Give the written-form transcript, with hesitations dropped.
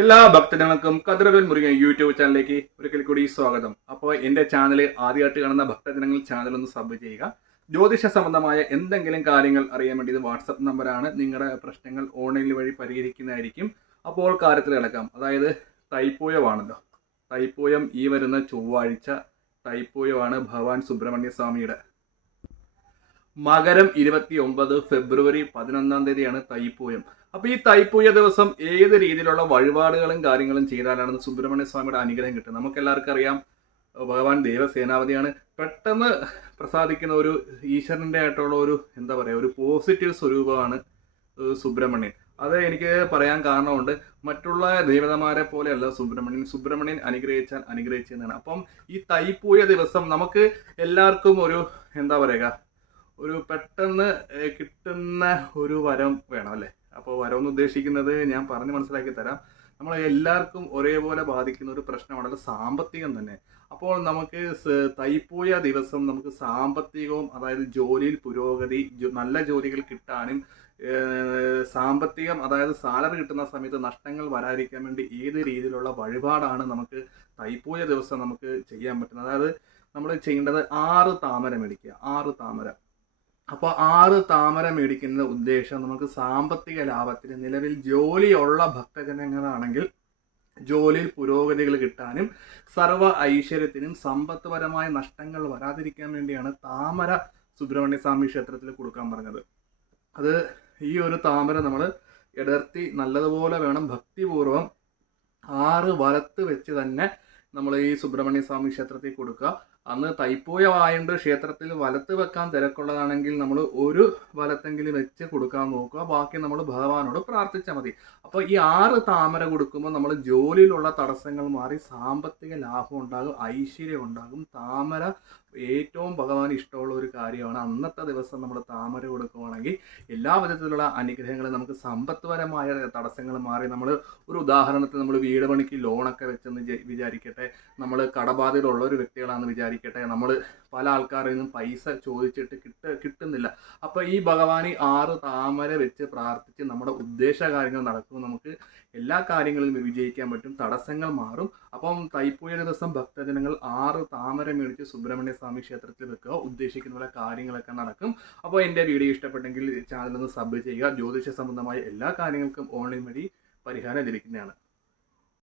എല്ലാ ഭക്തജനങ്ങൾക്കും കതിരവേൽ മുരുകൻ യൂട്യൂബ് ചാനലിലേക്ക് ഒരിക്കൽ കൂടി സ്വാഗതം. അപ്പോൾ എൻ്റെ ചാനൽ ആദ്യമായിട്ട് കാണുന്ന ഭക്തജനങ്ങൾ ചാനൽ ഒന്ന് സബ് ചെയ്യുക. ജ്യോതിഷ സംബന്ധമായ എന്തെങ്കിലും കാര്യങ്ങൾ അറിയാൻ വേണ്ടി ഇത് വാട്സപ്പ് നമ്പറാണ്. നിങ്ങളുടെ പ്രശ്നങ്ങൾ ഓൺലൈൻ വഴി പരിഹരിക്കുന്നതായിരിക്കും. അപ്പോൾ കാര്യത്തിൽ കിടക്കാം. അതായത് തൈപ്പൂയമാണല്ലോ. തൈപ്പൂയം ഈ വരുന്ന ചൊവ്വാഴ്ച തൈപ്പൂയമാണ് ഭഗവാൻ സുബ്രഹ്മണ്യ സ്വാമിയുടെ. മകരം 29 ഫെബ്രുവരി 11 തൈപ്പൂയം. അപ്പൊ ഈ തൈപ്പൂയ ദിവസം ഏത് രീതിയിലുള്ള വഴിപാടുകളും കാര്യങ്ങളും ചെയ്താലാണ് സുബ്രഹ്മണ്യ സ്വാമിയുടെ അനുഗ്രഹം കിട്ടുന്നത്? നമുക്ക് എല്ലാവർക്കും അറിയാം, ഭഗവാൻ ദേവസേനാപതിയാണ്. പെട്ടെന്ന് പ്രസാദിക്കുന്ന ഒരു ഈശ്വരന്റെ ആയിട്ടുള്ള ഒരു എന്താ പറയുക, ഒരു പോസിറ്റീവ് സ്വരൂപമാണ് സുബ്രഹ്മണ്യൻ. അത് എനിക്ക് പറയാൻ കാരണമുണ്ട്. മറ്റുള്ള ദേവതമാരെ പോലെയല്ല സുബ്രഹ്മണ്യൻ അനുഗ്രഹിച്ചാൽ അനുഗ്രഹിച്ചെന്നാണ്. അപ്പം ഈ തൈപ്പൂയ ദിവസം നമുക്ക് എല്ലാവർക്കും ഒരു എന്താ പറയുക, ഒരു പെട്ടെന്ന് കിട്ടുന്ന ഒരു വരം വേണം അല്ലേ? അപ്പോൾ വരം എന്ന് ഉദ്ദേശിക്കുന്നത് ഞാൻ പറഞ്ഞ് മനസ്സിലാക്കി തരാം. നമ്മൾ എല്ലാവർക്കും ഒരേപോലെ ബാധിക്കുന്ന ഒരു പ്രശ്നമാണല്ലോ സാമ്പത്തികം തന്നെ. അപ്പോൾ നമുക്ക് തൈപ്പൂയ ദിവസം നമുക്ക് സാമ്പത്തികവും, അതായത് ജോലിയിൽ പുരോഗതി, നല്ല ജോലികൾ കിട്ടാനും, സാമ്പത്തികം അതായത് സാലറി കിട്ടുന്ന സമയത്ത് നഷ്ടങ്ങൾ വരാതിരിക്കാൻ വേണ്ടി ഏത് രീതിയിലുള്ള വഴിപാടാണ് നമുക്ക് തൈപ്പൂയ ദിവസം നമുക്ക് ചെയ്യാൻ പറ്റുന്നത്? അതായത് നമ്മൾ ചെയ്യേണ്ടത് 6 താമര മേടിക്കുക. 6 താമര. അപ്പോൾ 6 താമര മേടിക്കുന്ന ഉദ്ദേശം നമുക്ക് സാമ്പത്തിക ലാഭത്തിന്, നിലവിൽ ജോലിയുള്ള ഭക്തജനങ്ങളാണെങ്കിൽ ജോലിയിൽ പുരോഗതികൾ കിട്ടാനും സർവ്വ ഐശ്വര്യത്തിനും സമ്പത്പരമായ നഷ്ടങ്ങൾ വരാതിരിക്കാൻ വേണ്ടിയാണ് താമര സുബ്രഹ്മണ്യ സ്വാമി ക്ഷേത്രത്തിൽ കൊടുക്കാൻ പറഞ്ഞത്. അത് ഈ ഒരു താമര നമ്മൾ ഇടർത്തി നല്ലതുപോലെ വേണം ഭക്തിപൂർവം 6 വലത്ത് വെച്ച് തന്നെ നമ്മൾ ഈ സുബ്രഹ്മണ്യ സ്വാമി ക്ഷേത്രത്തിൽ കൊടുക്കുക. അന്ന് തൈപ്പൂയമായതുകൊണ്ട് ക്ഷേത്രത്തിൽ വലത്ത് വെക്കാൻ തിരക്കുള്ളതാണെങ്കിൽ നമ്മൾ ഒരു വലത്തെങ്കിലും വെച്ച് കൊടുക്കാൻ നോക്കുക. ബാക്കി നമ്മൾ ഭഗവാനോട് പ്രാർത്ഥിച്ചാൽ മതി. അപ്പോൾ ഈ 6 താമര കൊടുക്കുമ്പോൾ നമ്മൾ ജോലിയിലുള്ള തടസ്സങ്ങൾ മാറി സാമ്പത്തിക ലാഭം ഉണ്ടാകും, ഐശ്വര്യം ഉണ്ടാകും. താമര ഏറ്റവും ഭഗവാൻ ഇഷ്ടമുള്ള ഒരു കാര്യമാണ്. അന്നത്തെ ദിവസം നമ്മൾ താമര കൊടുക്കുകയാണെങ്കിൽ എല്ലാ വിധത്തിലുള്ള അനുഗ്രഹങ്ങളും, നമുക്ക് സമ്പത്പരമായ തടസ്സങ്ങൾ മാറി, നമ്മൾ ഒരു ഉദാഹരണത്തിൽ നമ്മൾ വീട് പണിക്ക് ലോണൊക്കെ വെച്ചെന്ന് വിചാരിക്കട്ടെ, നമ്മൾ കടബാധ്യതയുള്ള ഒരു വ്യക്തികളാണെന്ന് വിചാരിക്കട്ടെ, നമ്മൾ പല ആൾക്കാരിൽ നിന്നും പൈസ ചോദിച്ചിട്ട് കിട്ടുന്നില്ല. അപ്പോൾ ഈ ഭഗവാന് 6 താമര വെച്ച് പ്രാർത്ഥിച്ച് നമ്മുടെ ഉദ്ദേശ കാര്യങ്ങൾ നടക്കും. നമുക്ക് എല്ലാ കാര്യങ്ങളിലും വിജയിക്കാൻ പറ്റും, തടസ്സങ്ങൾ മാറും. അപ്പം തൈപ്പൂയ ദിവസം ഭക്തജനങ്ങൾ 6 താമര മേടിച്ച് സുബ്രഹ്മണ്യ സ്വാമി ക്ഷേത്രത്തിൽ വെക്കുക. ഉദ്ദേശിക്കുന്ന പോലെ കാര്യങ്ങളൊക്കെ നടക്കും. അപ്പോൾ എൻ്റെ വീഡിയോ ഇഷ്ടപ്പെട്ടെങ്കിൽ ചാനലൊന്ന് സബ് ചെയ്യുക. ജ്യോതിഷ സംബന്ധമായ എല്ലാ കാര്യങ്ങൾക്കും ഓൺലൈൻ വഴി പരിഹാരം ലഭിക്കുന്നതാണ്.